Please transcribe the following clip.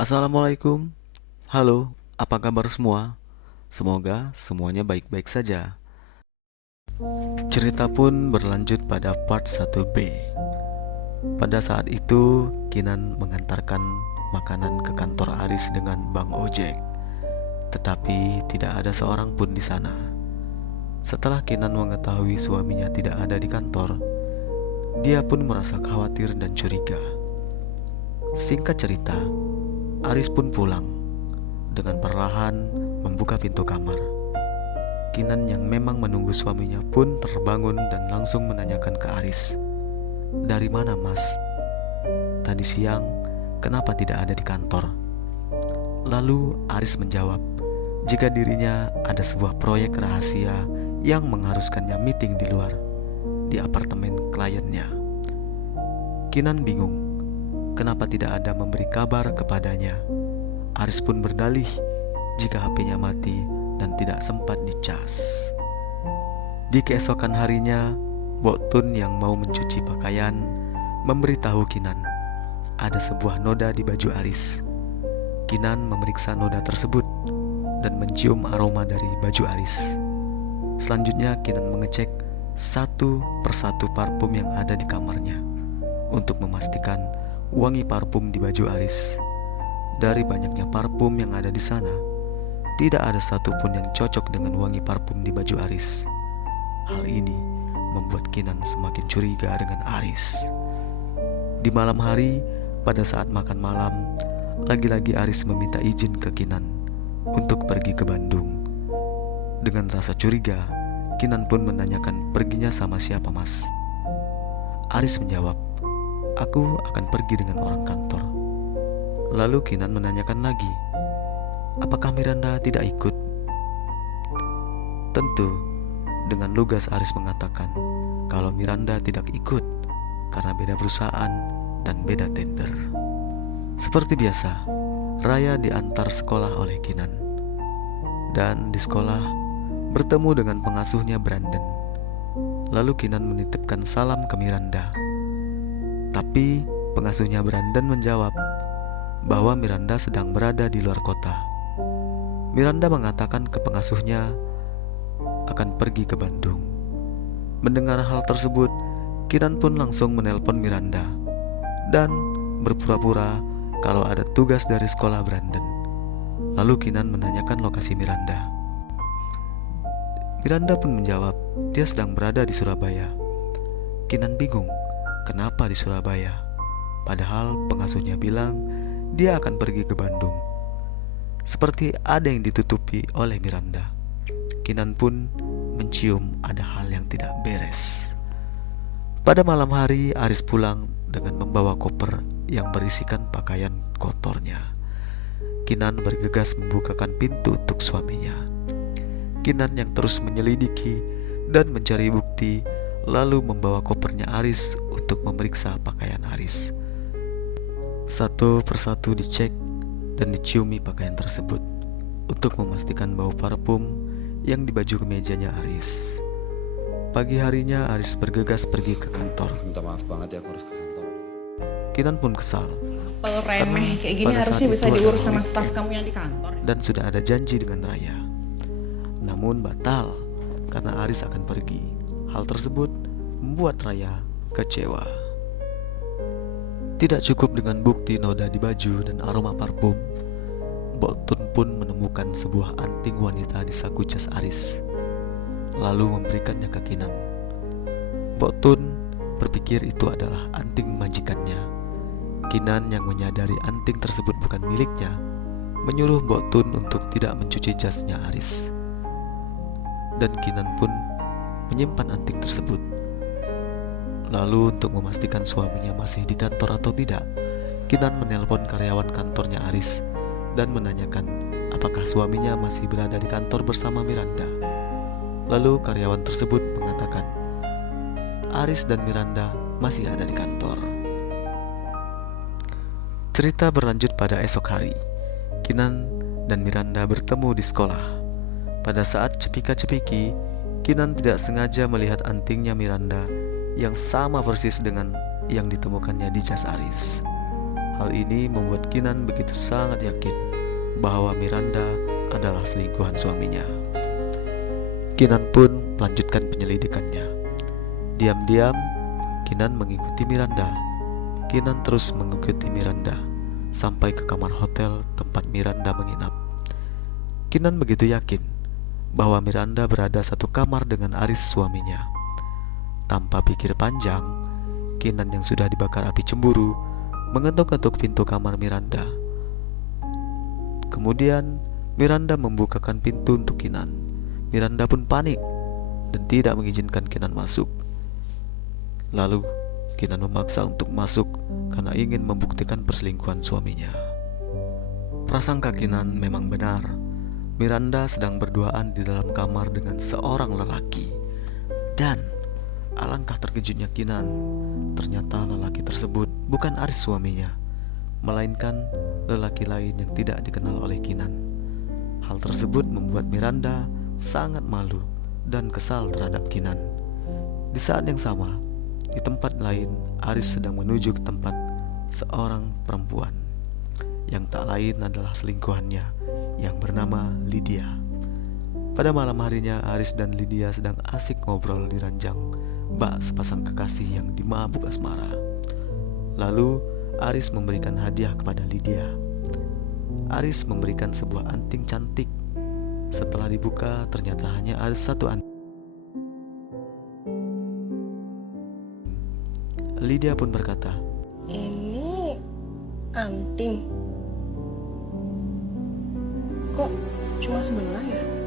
Assalamualaikum. Halo, apa kabar semua? Semoga semuanya baik-baik saja. Cerita pun berlanjut pada part 1B. Pada saat itu, Kinan mengantarkan makanan ke kantor Aris dengan Bang Ojek. Tetapi tidak ada seorang pun di sana. Setelah Kinan mengetahui suaminya tidak ada di kantor, dia pun merasa khawatir dan curiga. Singkat cerita, Aris pun pulang dengan perlahan membuka pintu kamar. Kinan yang memang menunggu suaminya pun terbangun dan langsung menanyakan ke Aris, "Dari mana, Mas? Tadi siang kenapa tidak ada di kantor?" Lalu Aris menjawab jika dirinya ada sebuah proyek rahasia yang mengharuskannya meeting di luar, di apartemen kliennya. Kinan bingung, kenapa tidak ada memberi kabar kepadanya. Aris pun berdalih jika HP-nya mati dan tidak sempat dicas. Di keesokan harinya, Bok Tun yang mau mencuci pakaian memberitahu Kinan ada sebuah noda di baju Aris. Kinan memeriksa noda tersebut dan mencium aroma dari baju Aris. Selanjutnya Kinan mengecek satu persatu parfum yang ada di kamarnya untuk memastikan wangi parfum di baju Aris. Dari banyaknya parfum yang ada di sana, tidak ada satupun yang cocok dengan wangi parfum di baju Aris. Hal ini membuat Kinan semakin curiga dengan Aris. Di malam hari, pada saat makan malam, lagi-lagi Aris meminta izin ke Kinan untuk pergi ke Bandung. Dengan rasa curiga, Kinan pun menanyakan perginya sama siapa, Mas? Aris menjawab, "Aku akan pergi dengan orang kantor." Lalu Kinan menanyakan lagi, "Apakah Miranda tidak ikut?" Tentu, dengan lugas Aris mengatakan kalau Miranda tidak ikut karena beda perusahaan dan beda tender. Seperti biasa, Raya diantar sekolah oleh Kinan. Dan di sekolah bertemu dengan pengasuhnya Brandon. Lalu Kinan menitipkan salam ke Miranda. Tapi pengasuhnya Brandon menjawab bahwa Miranda sedang berada di luar kota. Miranda mengatakan ke pengasuhnya akan pergi ke Bandung. Mendengar hal tersebut, Kinan pun langsung menelpon Miranda dan berpura-pura kalau ada tugas dari sekolah Brandon. Lalu Kinan menanyakan lokasi Miranda. Miranda pun menjawab dia sedang berada di Surabaya. Kinan bingung, kenapa di Surabaya? Padahal pengasuhnya bilang dia akan pergi ke Bandung. Seperti ada yang ditutupi oleh Miranda. Kinan pun mencium ada hal yang tidak beres. Pada malam hari, Aris pulang dengan membawa koper yang berisikan pakaian kotornya. Kinan bergegas membukakan pintu untuk suaminya. Kinan yang terus menyelidiki dan mencari bukti, lalu membawa kopernya Aris untuk memeriksa pakaian Aris. Satu persatu dicek dan diciumi pakaian tersebut untuk memastikan bau parfum yang di baju kemejanya Aris. Pagi harinya Aris bergegas pergi ke kantor. Minta maaf banget ya, aku harus ke kantor. Kinan pun kesal Pel remeh kayak gini pada harusnya saat bisa itu diurus adalah sama weekend staf kamu yang di kantor. dan sudah ada janji dengan Raya. Namun batal karena Aris akan pergi. Hal tersebut membuat Raya kecewa. Tidak cukup dengan bukti noda di baju dan aroma parfum, Bok Tun pun menemukan sebuah anting wanita di saku jas Aris, lalu memberikannya ke Kinan. Bok Tun berpikir itu adalah anting majikannya. Kinan yang menyadari anting tersebut bukan miliknya, menyuruh Bok Tun untuk tidak mencuci jasnya Aris. Dan Kinan pun menyimpan anting tersebut. Lalu untuk memastikan suaminya masih di kantor atau tidak, Kinan menelpon karyawan kantornya Aris dan menanyakan apakah suaminya masih berada di kantor bersama Miranda. Lalu karyawan tersebut mengatakan Aris dan Miranda masih ada di kantor. Cerita berlanjut pada esok hari. Kinan dan Miranda bertemu di sekolah. Pada saat cepika-cepiki, Kinan tidak sengaja melihat antingnya Miranda yang sama persis dengan yang ditemukannya di jas Aris. Hal ini membuat Kinan begitu sangat yakin bahwa Miranda adalah selingkuhan suaminya. Kinan pun melanjutkan penyelidikannya. Diam-diam, Kinan mengikuti Miranda. Kinan terus mengikuti Miranda sampai ke kamar hotel tempat Miranda menginap. Kinan begitu yakin bahwa Miranda berada satu kamar dengan Aris suaminya. Tanpa pikir panjang, Kinan yang sudah dibakar api cemburu mengetuk-ketuk pintu kamar Miranda. Kemudian Miranda membukakan pintu untuk Kinan. Miranda pun panik dan tidak mengizinkan Kinan masuk. Lalu Kinan memaksa untuk masuk karena ingin membuktikan perselingkuhan suaminya. Prasangka Kinan memang benar. Miranda sedang berduaan di dalam kamar dengan seorang lelaki. Dan alangkah terkejutnya Kinan, ternyata lelaki tersebut bukan Aris suaminya, melainkan lelaki lain yang tidak dikenal oleh Kinan. Hal tersebut membuat Miranda sangat malu dan kesal terhadap Kinan. Di saat yang sama, di tempat lain, Aris sedang menuju ke tempat seorang perempuan yang tak lain adalah selingkuhannya yang bernama Lydia. Pada malam harinya, Aris dan Lydia sedang asik ngobrol di ranjang bak sepasang kekasih yang dimabuk asmara. Lalu Aris memberikan hadiah kepada Lydia. Aris memberikan sebuah anting cantik. Setelah dibuka, ternyata hanya ada satu anting. Lydia pun berkata, Ini anting. Kok cuma sebelah ya?